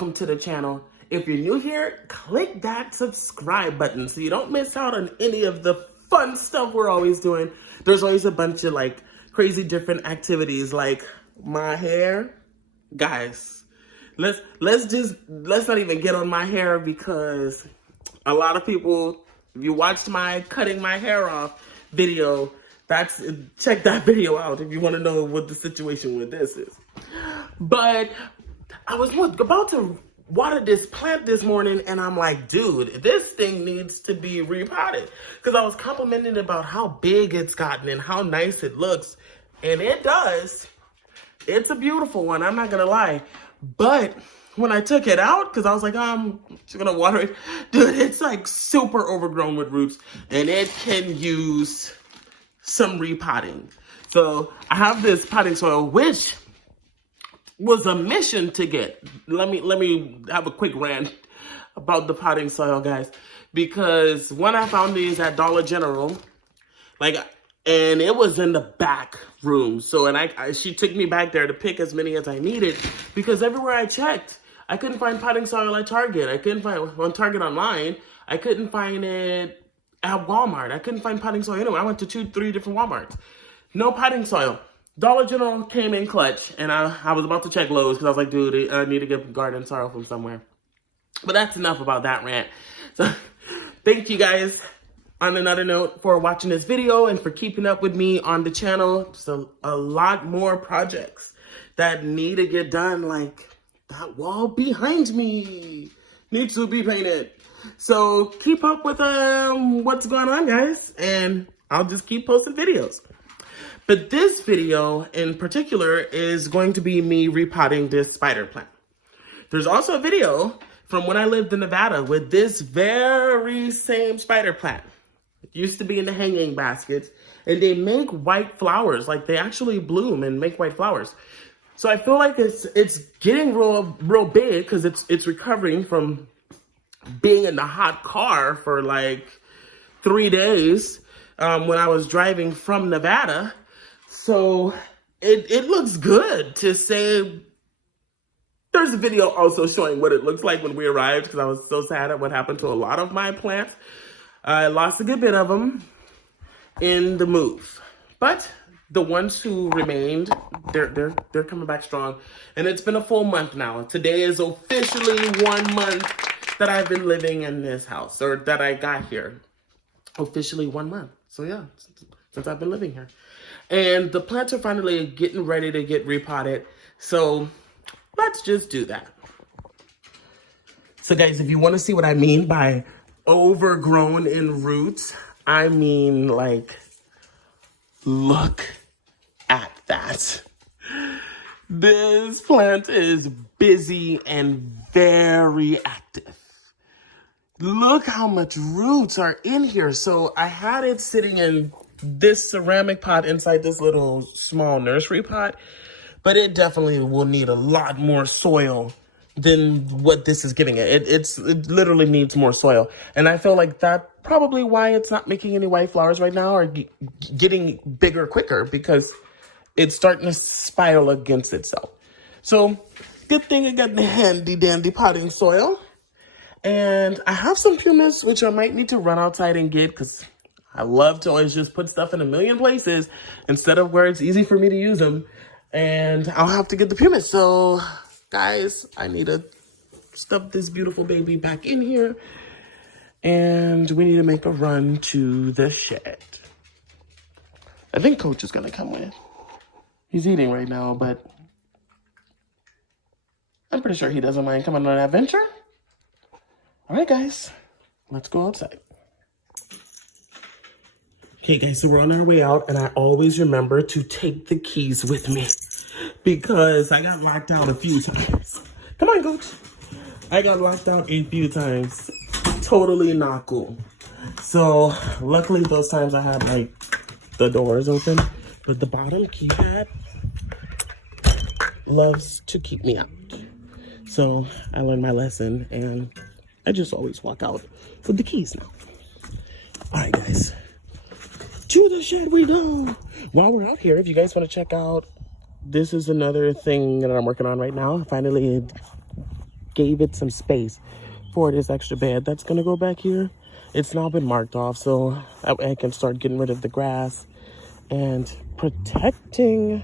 welcome to the channel. If you're new here, click that subscribe button so you don't miss out on any of the fun stuff we're always doing. There's always a bunch of like crazy different activities like my hair. Guys, let's not even get on my hair because a lot of people, if you watched my cutting my hair off video, check that video out if you want to know what the situation with this is. But I was about to water this plant this morning and I'm like, dude, this thing needs to be repotted. Because I was complimenting about how big it's gotten and how nice it looks. And it does. It's a beautiful one, I'm not gonna lie. But when I took it out, because I was like, I'm just gonna water it. Dude, it's like super overgrown with roots and it can use some repotting. So I have this potting soil, which was a mission to get. Let me have a quick rant about the potting soil, guys, because when I found these at Dollar General, and it was in the back room. So, and she took me back there to pick as many as I needed because everywhere I checked, I couldn't find potting soil at Target. I couldn't find on Target online. I couldn't find it at Walmart. I couldn't find potting soil anywhere. I went to 2-3 different Walmarts. No potting soil. Dollar General came in clutch, and I was about to check Lowe's because I was like, dude, I need to get garden soil from somewhere. But that's enough about that rant. So thank you guys, on another note, for watching this video and for keeping up with me on the channel. Just a lot more projects that need to get done, like that wall behind me needs to be painted. So keep up with what's going on, guys, and I'll just keep posting videos. But this video in particular is going to be me repotting this spider plant. There's also a video from when I lived in Nevada with this very same spider plant. It used to be in the hanging baskets, and they make white flowers. Like, they actually bloom and make white flowers. So I feel like it's getting real big because it's recovering from being in the hot car for like 3 days when I was driving from Nevada. So it looks good to say. There's a video also showing what it looks like when we arrived because I was so sad at what happened to a lot of my plants. I lost a good bit of them in the move, but the ones who remained, they're coming back strong. And it's been a full month now. Today is officially 1 month that I've been living in this house, or that I got here. Officially 1 month. So yeah, since I've been living here. And the plants are finally getting ready to get repotted. So let's just do that. So guys, if you want to see what I mean by overgrown in roots, I mean, like, look at that. This plant is busy and very active. Look how much roots are in here. So I had it sitting in this ceramic pot inside this little small nursery pot, but it definitely will need a lot more soil than what this is giving it. It literally needs more soil. And I feel like that's probably why it's not making any white flowers right now or getting bigger quicker, because it's starting to spiral against itself. So good thing I got the handy dandy potting soil. And I have some pumice, which I might need to run outside and get, because I love to always just put stuff in a million places instead of where it's easy for me to use them. And I'll have to get the pumice. So guys, I need to stuff this beautiful baby back in here. And we need to make a run to the shed. I think Coach is going to come with. He's eating right now, but I'm pretty sure he doesn't mind coming on an adventure. All right, guys, let's go outside. Okay, guys, so we're on our way out, and I always remember to take the keys with me because I got locked out a few times. Come on, Coach. I got locked out a few times. Totally not cool. So luckily those times I had like the doors open, but the bottom keypad loves to keep me out. So I learned my lesson and I just always walk out with the keys now. All right, guys, to the shed we go. While we're out here, if you guys want to check out, this is another thing that I'm working on right now. I finally gave it some space for this extra bed that's gonna go back here. It's now been marked off, so I can start getting rid of the grass and protecting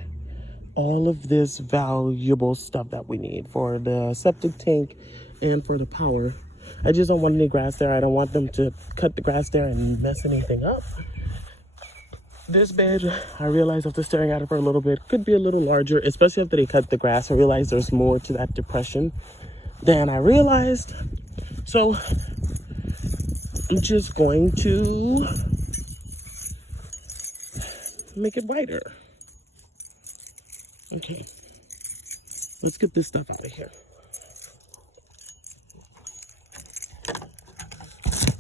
all of this valuable stuff that we need for the septic tank and for the power. I just don't want any grass there. I don't want them to cut the grass there and mess anything up. This bed, I realized after staring at it for a little bit, could be a little larger, especially after they cut the grass. I realized there's more to that depression than I realized. So I'm just going to make it wider. Okay, let's get this stuff out of here.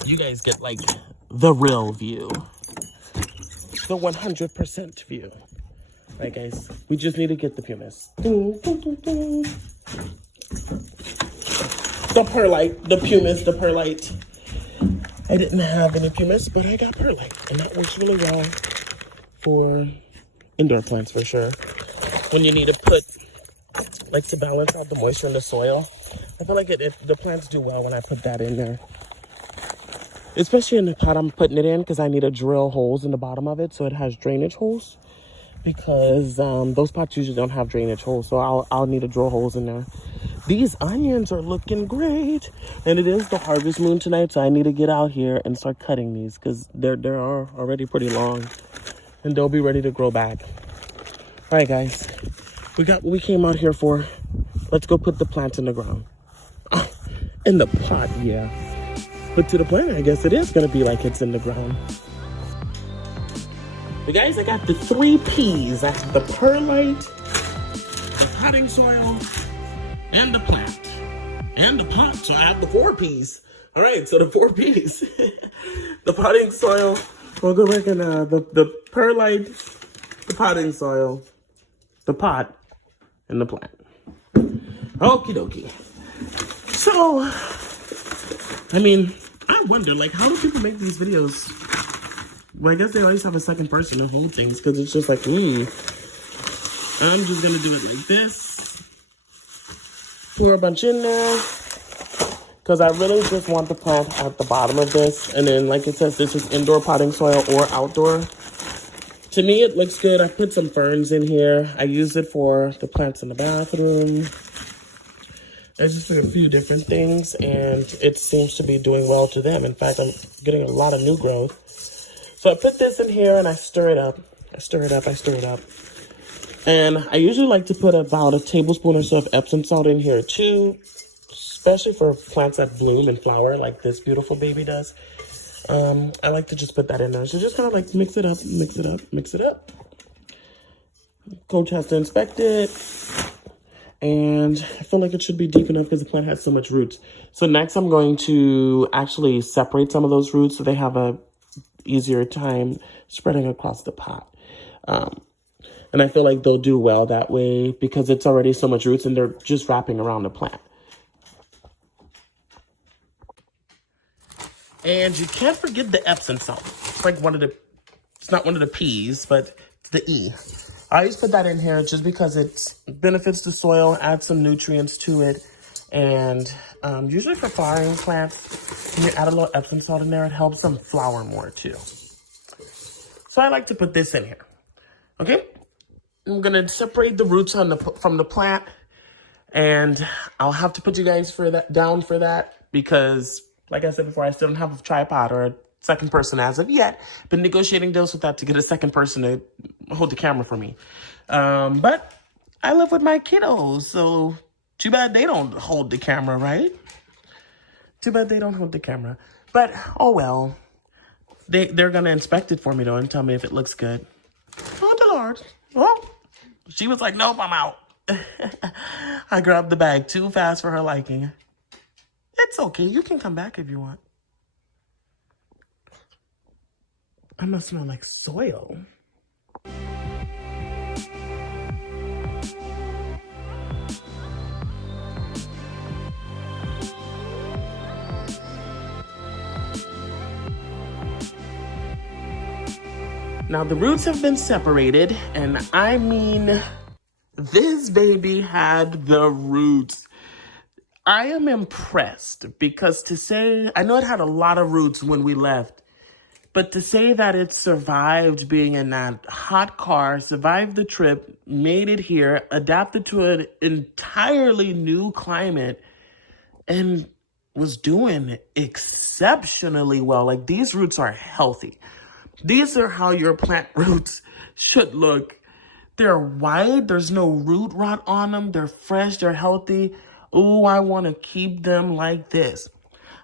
You guys get like the real view, the 100% view. All right, guys, we just need to get the pumice. The perlite, the pumice, the perlite. I didn't have any pumice, but I got perlite, and that works really well for indoor plants for sure. When you need to put, like, to balance out the moisture in the soil, I feel like the plants do well when I put that in there. Especially in the pot I'm putting it in, because I need to drill holes in the bottom of it so it has drainage holes. Because those pots usually don't have drainage holes, so I'll need to drill holes in there. These onions are looking great, and it is the harvest moon tonight, so I need to get out here and start cutting these because they're already pretty long, and they'll be ready to grow back. All right, guys, we got what we came out here for. Let's go put the plants in the ground. In the pot, yeah. But to the plant, I guess it is gonna be like it's in the ground. But guys, I got the 3 P's. I have the perlite, the potting soil, and the plant. And the pot, so I have the 4 P's. All right, so the 4 P's. The potting soil, we'll go back in the perlite, the potting soil, the pot, and the plant. Okie dokie. So, I mean, I wonder, like, how do people make these videos? Well, I guess they always have a second person to hold things, because it's just like, I'm just going to do it like this. Pour a bunch in there. Because I really just want the plant at the bottom of this. And then, like it says, this is indoor potting soil or outdoor. To me, it looks good. I put some ferns in here. I use it for the plants in the bathroom. I just did a few different things, and it seems to be doing well to them. In fact, I'm getting a lot of new growth. So I put this in here, and I stir it up. I stir it up, I stir it up. And I usually like to put about a tablespoon or so of Epsom salt in here, too. Especially for plants that bloom and flower, like this beautiful baby does. I like to just put that in there. So just kind of like mix it up, mix it up, mix it up. Coach has to inspect it. And I feel like it should be deep enough because the plant has so much roots. So next I'm going to actually separate some of those roots so they have a easier time spreading across the pot. And I feel like they'll do well that way because it's already so much roots and they're just wrapping around the plant. And you can't forget the Epsom salt. It's like it's not one of the P's, but it's the E. I always put that in here just because it benefits the soil, adds some nutrients to it. And usually for flowering plants, when you add a little Epsom salt in there, it helps them flower more too. So I like to put this in here. Okay? I'm going to separate the roots from the plant. And I'll have to put you guys down for that because, like I said before, I still don't have a tripod or a second person as of yet. Been negotiating deals with that to get a second person to hold the camera for me. But I live with my kiddos, so too bad they don't hold the camera, right? Too bad they don't hold the camera. But, oh well. They're going to inspect it for me, though, and tell me if it looks good. Oh, the Lord. Oh, she was like, nope, I'm out. I grabbed the bag too fast for her liking. It's okay. You can come back if you want. I must smell like soil. Now the roots have been separated, and I mean, this baby had the roots. I am impressed because to say, I know it had a lot of roots when we left, but to say that it survived being in that hot car, survived the trip, made it here, adapted to an entirely new climate, and was doing exceptionally well. Like, these roots are healthy. These are how your plant roots should look. They're wide. There's no root rot on them. They're fresh. They're healthy. Ooh, I want to keep them like this.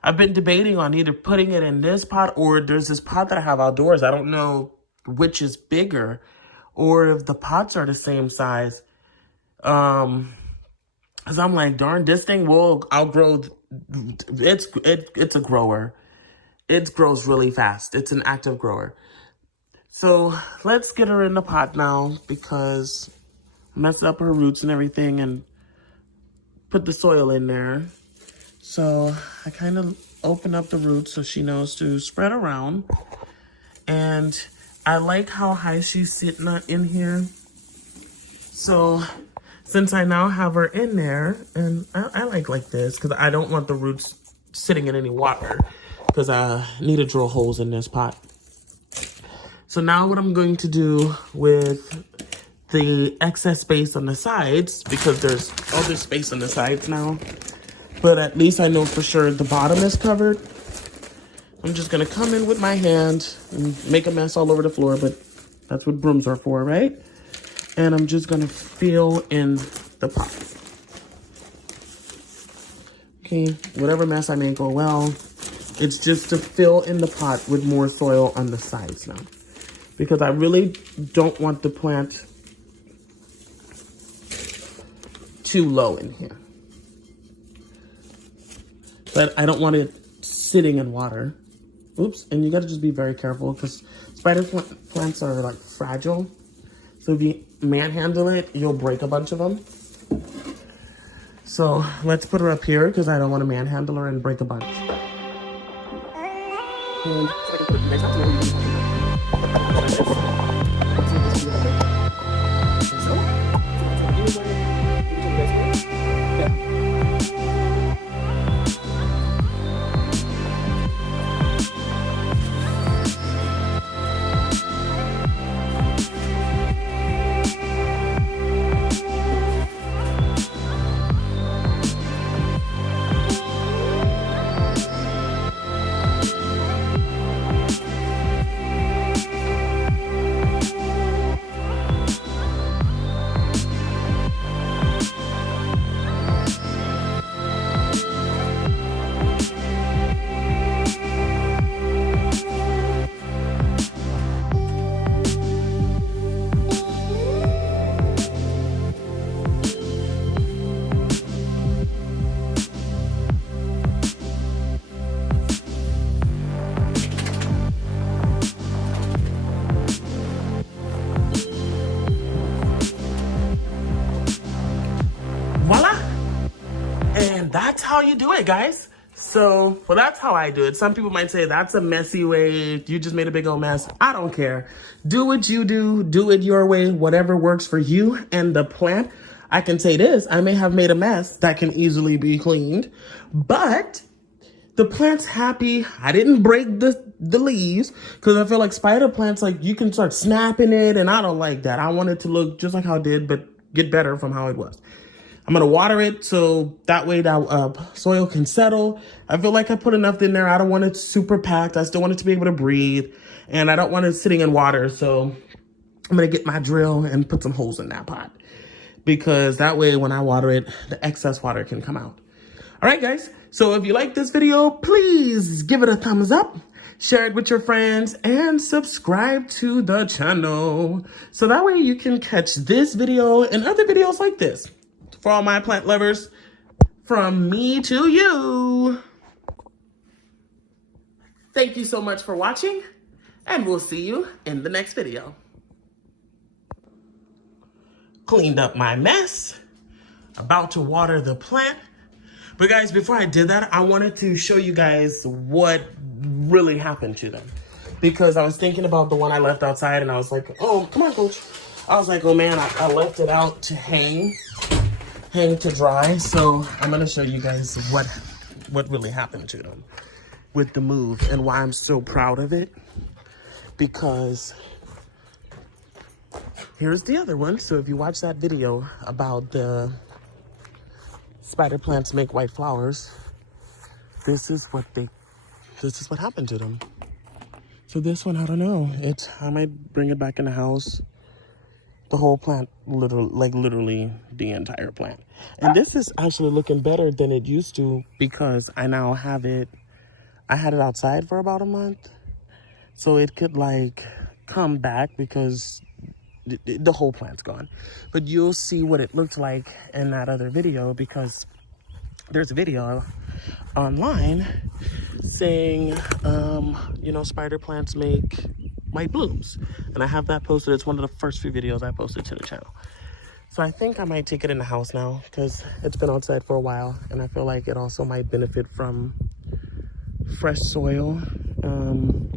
I've been debating on either putting it in this pot or there's this pot that I have outdoors. I don't know which is bigger or if the pots are the same size. Cause I'm like, darn, this thing will outgrow. It's a grower. It grows really fast. It's an active grower. So let's get her in the pot now because I messed up her roots and everything and put the soil in there. So I kind of open up the roots so she knows to spread around. And I like how high she's sitting in here. So since I now have her in there, and I like this because I don't want the roots sitting in any water because I need to drill holes in this pot. So now what I'm going to do with the excess space on the sides, because there's other space on the sides now, but at least I know for sure the bottom is covered. I'm just gonna come in with my hand and make a mess all over the floor, but that's what brooms are for, right? And I'm just gonna fill in the pot. Okay, whatever mess I make, oh well. It's just to fill in the pot with more soil on the sides now. Because I really don't want the plant too low in here. But I don't want it sitting in water. Oops, and you gotta just be very careful because spider plants are like fragile. So if you manhandle it, you'll break a bunch of them. So let's put her up here because I don't want to manhandle her and break a bunch. And so I can put next to voila! And that's how you do it, guys. So, well, that's how I do it. Some people might say that's a messy way. You just made a big old mess. I don't care. Do what you do. Do it your way. Whatever works for you and the plant. I can say this. I may have made a mess that can easily be cleaned. But the plant's happy. I didn't break the leaves because I feel like spider plants, like you can start snapping it. And I don't like that. I want it to look just like how it did, but get better from how it was. I'm going to water it so that way that soil can settle. I feel like I put enough in there. I don't want it super packed. I still want it to be able to breathe. And I don't want it sitting in water. So I'm going to get my drill and put some holes in that pot. Because that way when I water it, the excess water can come out. All right, guys. So if you like this video, please give it a thumbs up. Share it with your friends and subscribe to the channel. So that way you can catch this video and other videos like this. For all my plant lovers, from me to you. Thank you so much for watching, and we'll see you in the next video. Cleaned up my mess, about to water the plant. But guys, before I did that, I wanted to show you guys what really happened to them. Because I was thinking about the one I left outside, and I was like, oh, come on, coach. I was like, oh man, I left it out to hang. hang to dry. So I'm gonna show you guys what really happened to them with the move and why I'm so proud of it. Because here's the other one. So if you watch that video about the spider plants make white flowers, this is what happened to them. So this one, I don't know. I might bring it back in the house. The whole plant, literally the entire plant. And this is actually looking better than it used to because I now have it. I had it outside for about a month, so it could like come back because the whole plant's gone. But you'll see what it looked like in that other video because there's a video online saying, spider plants make white blooms. And I have that posted. It's one of the first few videos I posted to the channel. So I think I might take it in the house now because it's been outside for a while. And I feel like it also might benefit from fresh soil and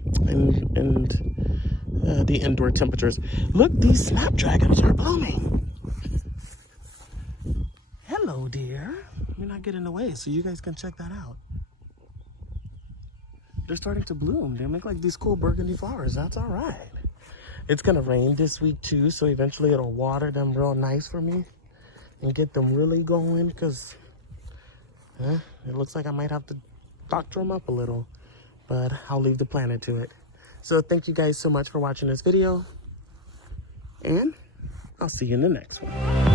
the indoor temperatures. Look, these snapdragons are blooming. Hello, dear. Let me not get in the way so you guys can check that out. They're starting to bloom. They make like these cool burgundy flowers. That's all right. It's gonna rain this week too, so eventually it'll water them real nice for me and get them really going because it looks like I might have to doctor them up a little, but I'll leave the planet to it. So thank you guys so much for watching this video, and I'll see you in the next one.